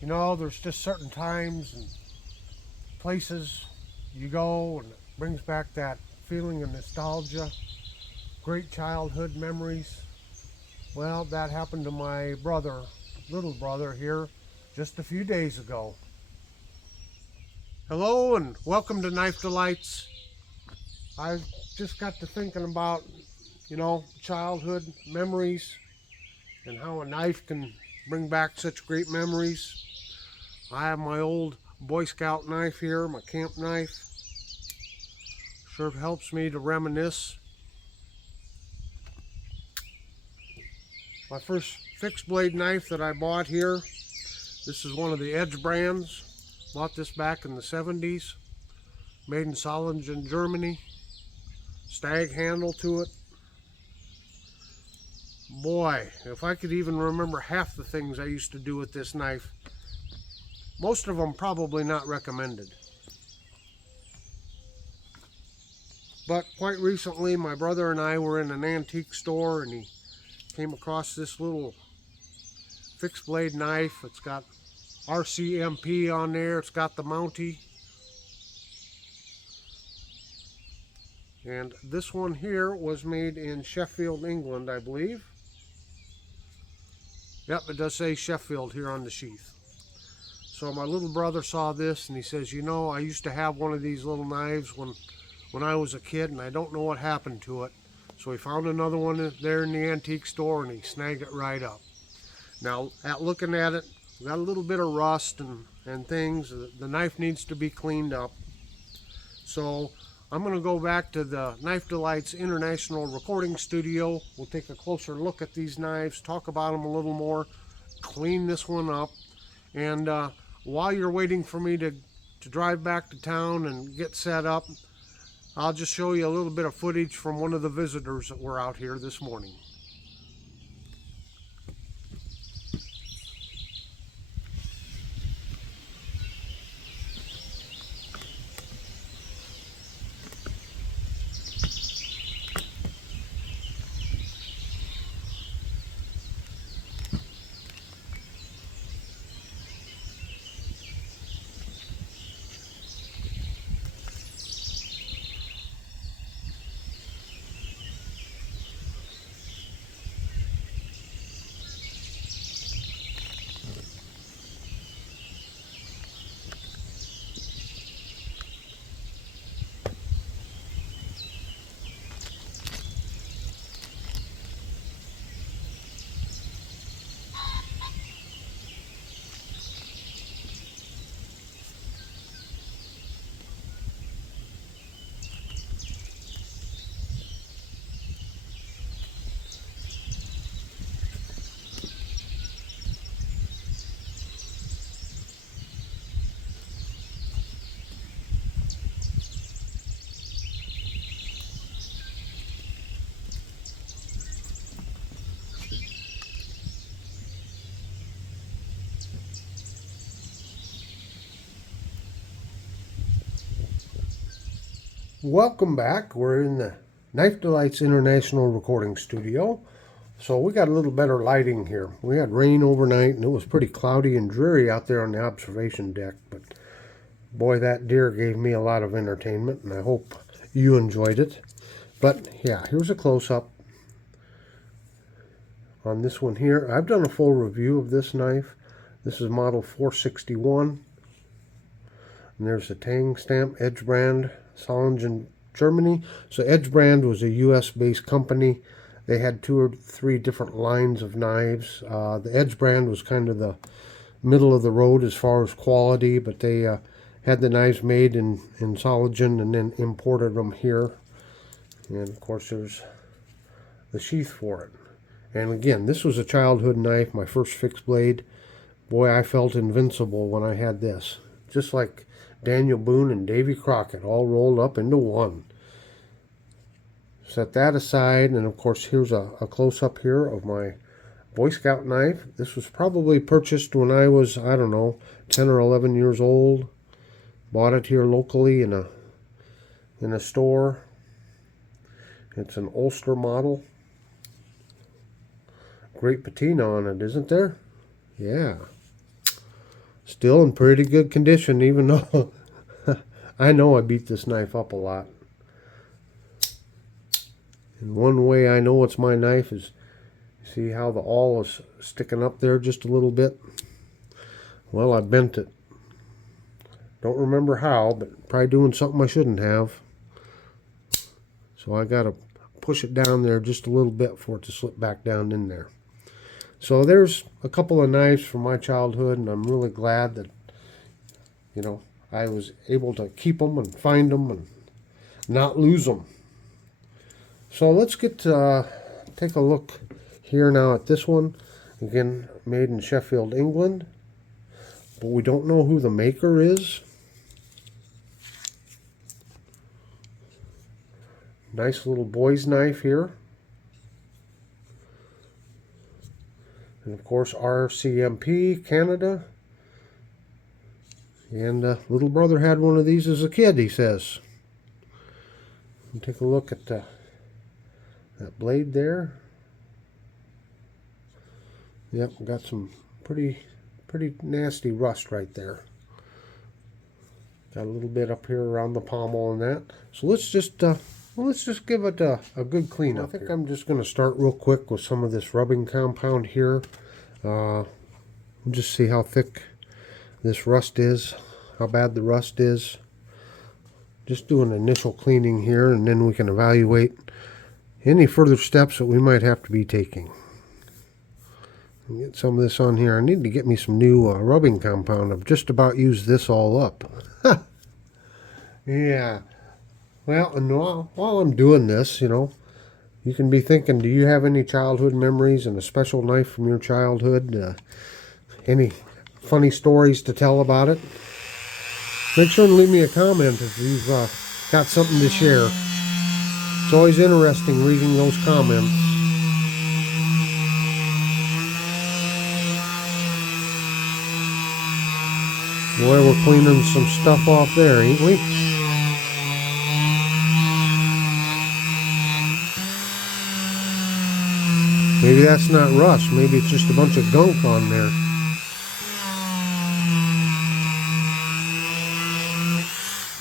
You know, there's just certain times and places you go and it brings back that feeling of nostalgia, great childhood memories. Well, that happened to my brother, little brother here, just a few days ago. Hello and welcome to Knife Delights. I just got to thinking about, childhood memories and how a knife can bring back such great memories. I have my old Boy Scout knife here, my camp knife. Sure helps me to reminisce. My first fixed blade knife that I bought here, this is one of the Edge brands. Bought this back in the 70s. Made in Solingen, Germany. Stag handle to it. Boy, if I could even remember half the things I used to do with this knife, most of them probably not recommended. But quite recently, my brother and I were in an antique store and he came across this little fixed blade knife. It's got RCMP on there. It's got the Mountie. And this one here was made in Sheffield, England, I believe. Yep, it does say Sheffield here on the sheath. So my little brother saw this and he says, you know, I used to have one of these little knives when I was a kid and I don't know what happened to it. So he found another one there in the antique store and he snagged it right up. Now, at looking at it, got a little bit of rust and things. The knife needs to be cleaned up. So I'm going to go back to the Knife Delights International Recording Studio. We'll take a closer look at these knives, talk about them a little more, clean this one up. And while you're waiting for me to drive back to town and get set up, I'll just show you a little bit of footage from one of the visitors that were out here this morning. Welcome back. We're in the Knife Delights International Recording Studio. So we got a little better lighting here. We had rain overnight and it was pretty cloudy and dreary out there on the observation deck. But boy, that deer gave me a lot of entertainment and I hope you enjoyed it. But yeah, here's a close-up on this one here. I've done a full review of this knife. This is model 461. And there's the Tang stamp, Edge brand, Solingen, Germany. So Edge brand was a US-based company. They had 2 or 3 different lines of knives. The Edge brand was kind of the middle of the road as far as quality, but they had the knives made in Solingen and then imported them here. And of course there's the sheath for it. And again, this was a childhood knife, my first fixed blade. Boy, I felt invincible when I had this. Just like Daniel Boone and Davy Crockett all rolled up into one. Set that aside, and of course here's a close-up here of my Boy Scout knife. This was probably purchased when I was, I don't know, 10 or 11 years old. Bought it here locally in a store. It's an Ulster model. Great patina on it, isn't there? Yeah. Still in pretty good condition, even though I know I beat this knife up a lot. And one way I know it's my knife is, see how the awl is sticking up there just a little bit? Well, I bent it. Don't remember how, but probably doing something I shouldn't have. So I got to push it down there just a little bit for it to slip back down in there. So there's a couple of knives from my childhood, and I'm really glad that, you know, I was able to keep them and find them and not lose them. So let's take a look here now at this one. Again, made in Sheffield, England. But we don't know who the maker is. Nice little boy's knife here. And of course RMCP, Canada. And little brother had one of these as a kid, he says. And take a look at that blade there. Yep, got some pretty nasty rust right there. Got a little bit up here around the pommel and that. So let's just give it a good cleanup. I think I'm just going to start real quick with some of this rubbing compound here. We'll just see how thick this rust is, how bad the rust is. Just do an initial cleaning here, and then we can evaluate any further steps that we might have to be taking. Get some of this on here. I need to get me some new rubbing compound. I've just about used this all up. Yeah. Well, and while I'm doing this, you know, you can be thinking, do you have any childhood memories and a special knife from your childhood? Any funny stories to tell about it? Make sure and leave me a comment if you've got something to share. It's always interesting reading those comments. Boy, we're cleaning some stuff off there, ain't we? Maybe that's not rust. Maybe it's just a bunch of gunk on there.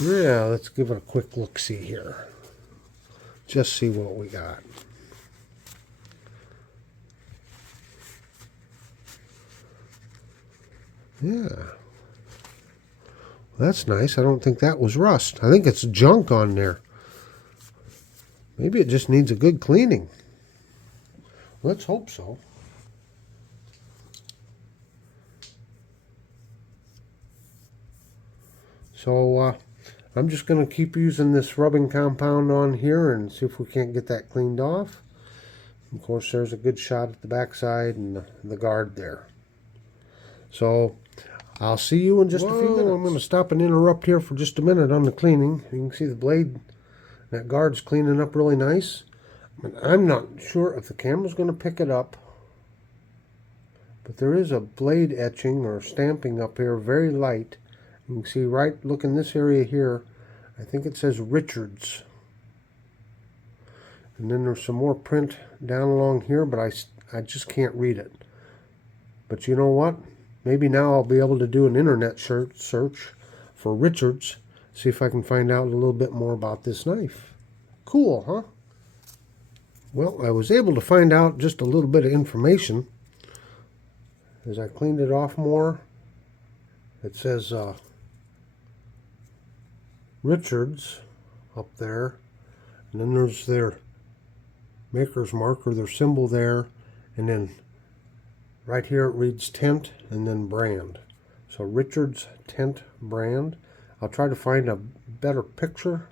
Yeah, let's give it a quick look-see here. Just see what we got. Yeah. That's nice. I don't think that was rust. I think it's junk on there. Maybe it just needs a good cleaning. Let's hope so. So I'm just going to keep using this rubbing compound on here and see if we can't get that cleaned off. Of course, there's a good shot at the backside and the guard there. So I'll see you in just a few minutes. I'm going to stop and interrupt here for just a minute on the cleaning. You can see the blade, that guard's cleaning up really nice. I'm not sure if the camera's going to pick it up, but there is a blade etching or stamping up here, very light. You can see right, look in this area here, I think it says Richards. And then there's some more print down along here, but I just can't read it. But you know what? Maybe now I'll be able to do an internet search for Richards, see if I can find out a little bit more about this knife. Cool, huh? Well, I was able to find out just a little bit of information. As I cleaned it off more, it says Richards up there, and then there's their maker's mark or their symbol there, and then right here it reads Tent and then brand. So Richards Tent brand. I'll try to find a better picture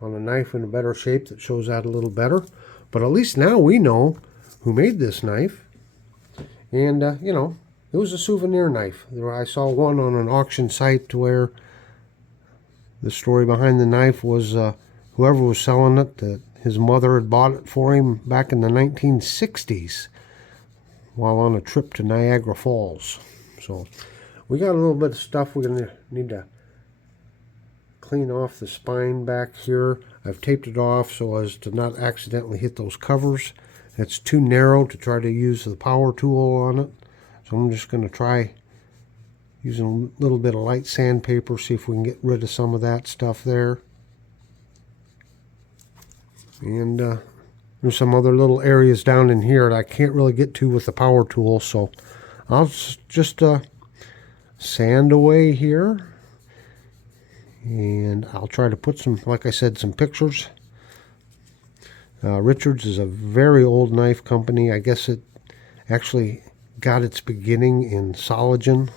on a knife in a better shape that shows that a little better. But at least now we know who made this knife. And, you know, it was a souvenir knife. I saw one on an auction site where the story behind the knife was whoever was selling it, that his mother had bought it for him back in the 1960s while on a trip to Niagara Falls. So we got a little bit of stuff we're going to need to clean off. The spine back here, I've taped it off so as to not accidentally hit those covers. It's too narrow to try to use the power tool on it, so I'm just going to try Using a little bit of light sandpaper, see if we can get rid of some of that stuff there. And there's some other little areas down in here that I can't really get to with the power tool, so I'll just sand away here. And I'll try to put some, like I said, some pictures. Richards is a very old knife company. I guess it actually got its beginning in Soligen.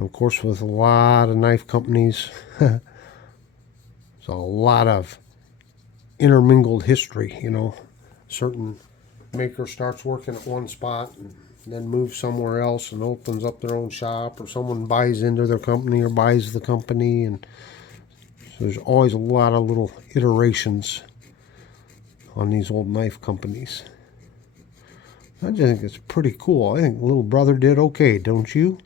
Of course, with a lot of knife companies, there's a lot of intermingled history, you know. Certain maker starts working at one spot and then moves somewhere else and opens up their own shop, or someone buys into their company or buys the company, and so there's always a lot of little iterations on these old knife companies. I just think it's pretty cool. I think little brother did okay, don't you?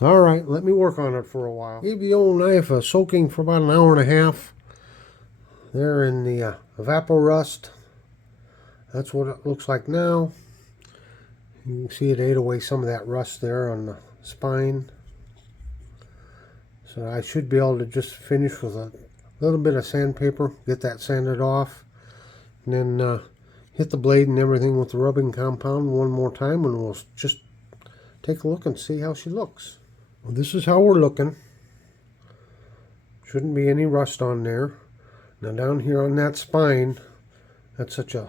All right, let me work on it for a while. Gave the old knife a soaking for about an hour and a half. There in the evaporust. That's what it looks like now. You can see it ate away some of that rust there on the spine. So I should be able to just finish with a little bit of sandpaper, get that sanded off, and then hit the blade and everything with the rubbing compound one more time, and we'll just take a look and see how she looks. Well, this is how we're looking. Shouldn't be any rust on there. Now down here on that spine, that's such a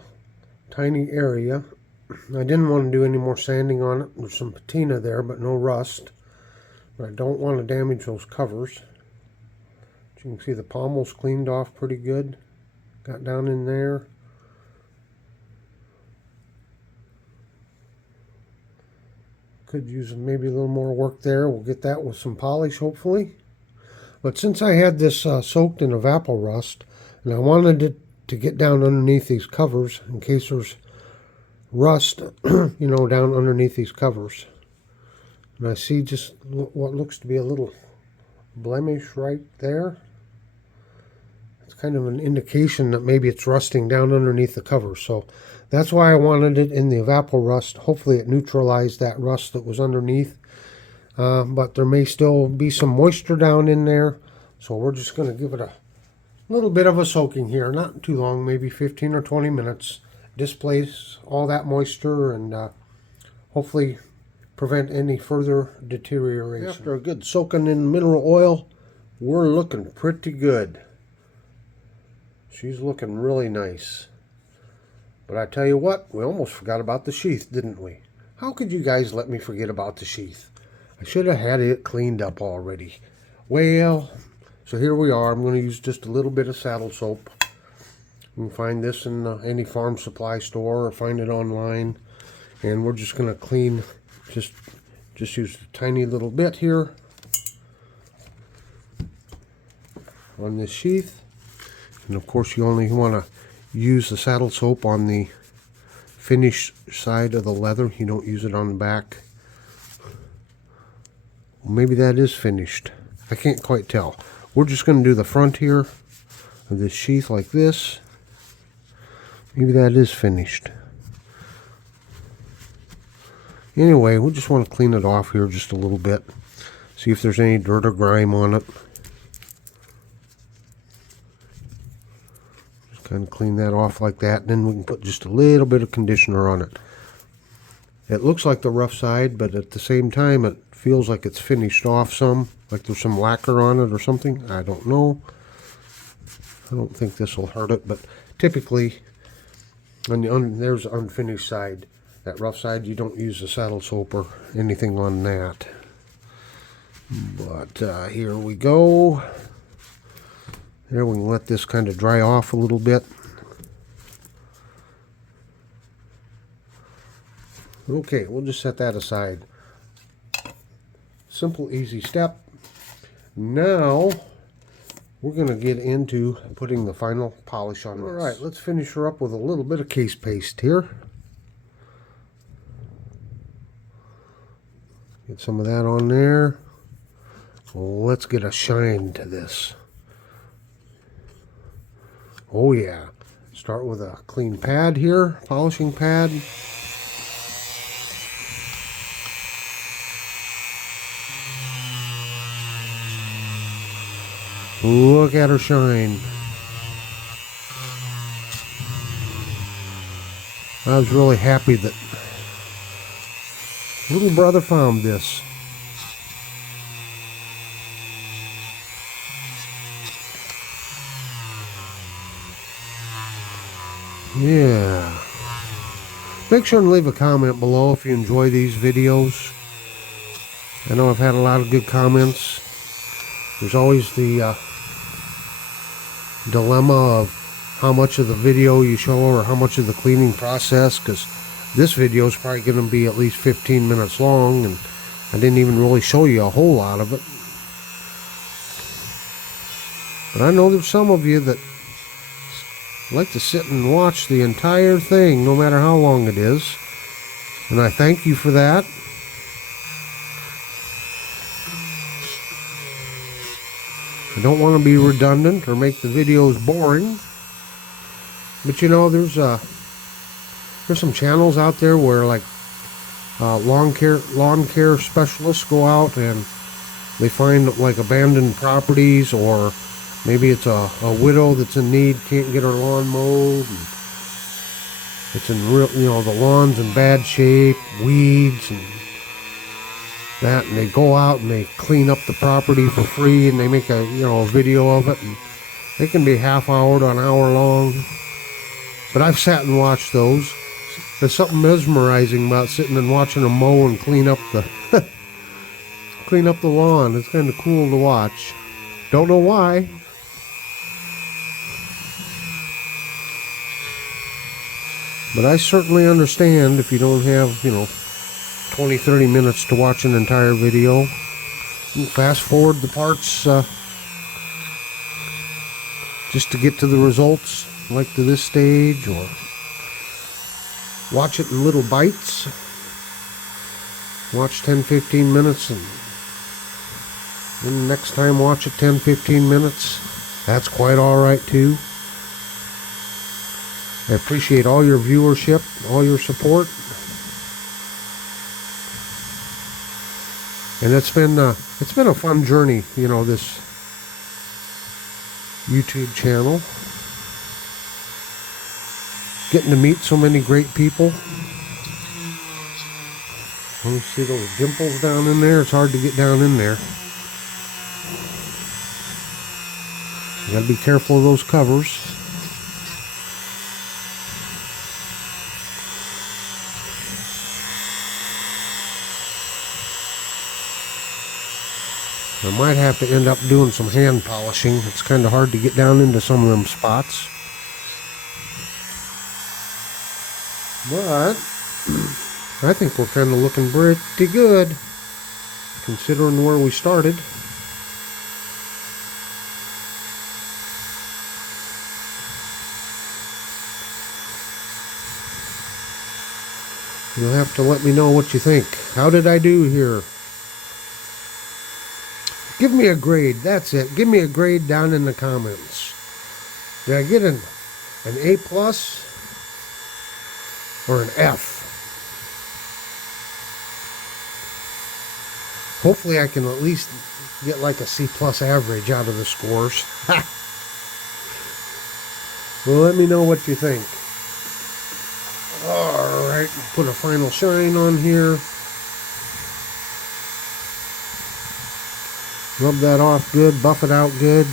tiny area. I didn't want to do any more sanding on it. There's some patina there, but no rust. But I don't want to damage those covers. But you can see the pommel's cleaned off pretty good. Got down in there. Could use maybe a little more work there. We'll get that with some polish, hopefully. But since I had this soaked in evaporust, and I wanted it to get down underneath these covers in case there's rust, you know, down underneath these covers. And I see just what looks to be a little blemish right there. It's kind of an indication that maybe it's rusting down underneath the cover. So that's why I wanted it in the evaporust. Hopefully it neutralized that rust that was underneath. But there may still be some moisture down in there. So we're just going to give it a little bit of a soaking here. Not too long, maybe 15 or 20 minutes. Displace all that moisture and hopefully prevent any further deterioration. After a good soaking in mineral oil, we're looking pretty good. She's looking really nice. But I tell you what, we almost forgot about the sheath, didn't we? How could you guys let me forget about the sheath? I should have had it cleaned up already. Well, so here we are. I'm going to use just a little bit of saddle soap. You can find this in any farm supply store or find it online. And we're just going to clean, just use a tiny little bit here on this sheath. And of course you only want to use the saddle soap on the finished side of the leather. You don't use it on the back. Well, maybe that is finished. I can't quite tell. We're just going to do the front here of this sheath like this. Maybe that is finished. Anyway, we just want to clean it off here just a little bit. See if there's any dirt or grime on it. Just kind of clean that off like that. And then we can put just a little bit of conditioner on it. It looks like the rough side, but at the same time it feels like it's finished off some. Like there's some lacquer on it or something. I don't know. I don't think this will hurt it, but typically, there's the unfinished side. That rough side, you don't use the saddle soap or anything on that. But here we go. There, we can let this kind of dry off a little bit. Okay, we'll just set that aside. Simple, easy step. Now, we're going to get into putting the final polish on this. Alright, let's finish her up with a little bit of case paste here. Get some of that on there. Let's get a shine to this. Oh yeah. Start with a clean pad here, polishing pad. Look at her shine. I was really happy that little brother found this. Yeah. Make sure and leave a comment below if you enjoy these videos. I know I've had a lot of good comments. There's always the dilemma of how much of the video you show or how much of the cleaning process, because this video is probably going to be at least 15 minutes long, and I didn't even really show you a whole lot of it. But I know there's some of you that like to sit and watch the entire thing, no matter how long it is, and I thank you for that. I don't want to be redundant or make the videos boring, but you know, there's some channels out there where like lawn care specialists go out and they find like abandoned properties, or maybe it's a widow that's in need, can't get her lawn mowed, and it's in real, you know, the lawn's in bad shape, weeds and that, and they go out and they clean up the property for free, and they make a video of it, and they can be half hour to an hour long. But I've sat and watched those. There's something mesmerizing about sitting and watching them mow and clean up the clean up the lawn. It's kind of cool to watch. Don't know why. But I certainly understand if you don't have, 20-30 minutes to watch an entire video. You fast forward the parts just to get to the results, like to this stage, or watch it in little bites. Watch 10-15 minutes, and then next time watch it 10-15 minutes. That's quite alright too. I appreciate all your viewership, all your support. And it's been a fun journey, this YouTube channel. Getting to meet so many great people. Let me see those dimples down in there. It's hard to get down in there. You gotta be careful of those covers. I might have to end up doing some hand polishing. It's kind of hard to get down into some of them spots. But I think we're kind of looking pretty good, considering where we started. You'll have to let me know what you think. How did I do here? Give me a grade. That's it. Give me a grade down in the comments. Did I get an A+ or an F? Hopefully I can at least get like a C+ average out of the scores. Well, let me know what you think. Alright, put a final shine on here. Rub that off good, buff it out good.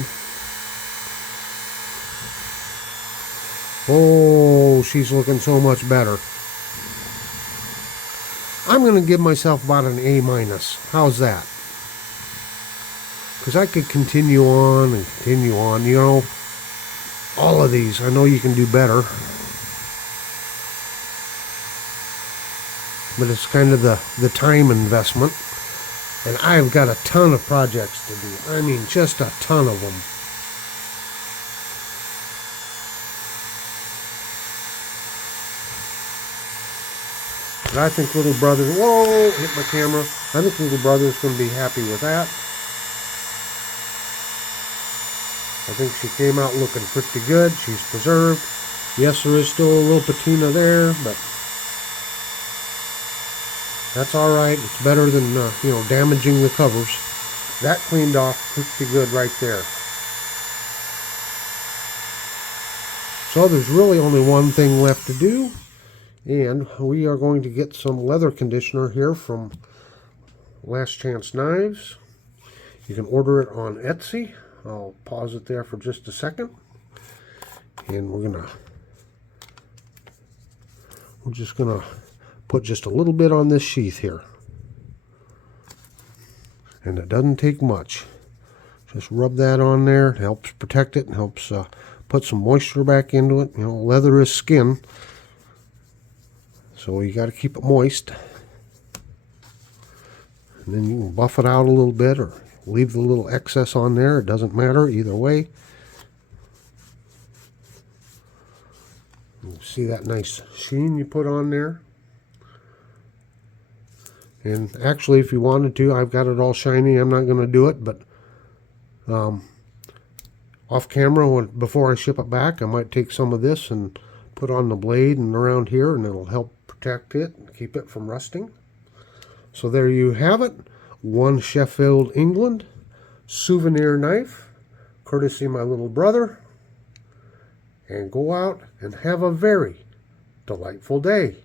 Oh, she's looking so much better. I'm going to give myself about an A-. How's that? Because I could continue on and continue on. All of these, I know you can do better. But it's kind of the time investment. And I've got a ton of projects to do. I mean, just a ton of them. But I think little brother, whoa, hit my camera. I think little brother's going to be happy with that. I think she came out looking pretty good. She's preserved. Yes, there is still a little patina there, but that's all right. It's better than damaging the covers. That cleaned off pretty good right there. So there's really only one thing left to do, and we are going to get some leather conditioner here from Last Chance Knives. You can order it on Etsy. I'll pause it there for just a second, and we're just gonna put just a little bit on this sheath here, and it doesn't take much. Just rub that on there. It helps protect it and helps put some moisture back into it. You know, leather is skin, so you got to keep it moist. And then you can buff it out a little bit or leave the little excess on there. It doesn't matter either way. You see that nice sheen you put on there? And actually, if you wanted to, I've got it all shiny. I'm not going to do it, but off camera, before I ship it back, I might take some of this and put on the blade and around here, and it'll help protect it and keep it from rusting. So there you have it. One Sheffield, England souvenir knife, courtesy of my little brother. And go out and have a very delightful day.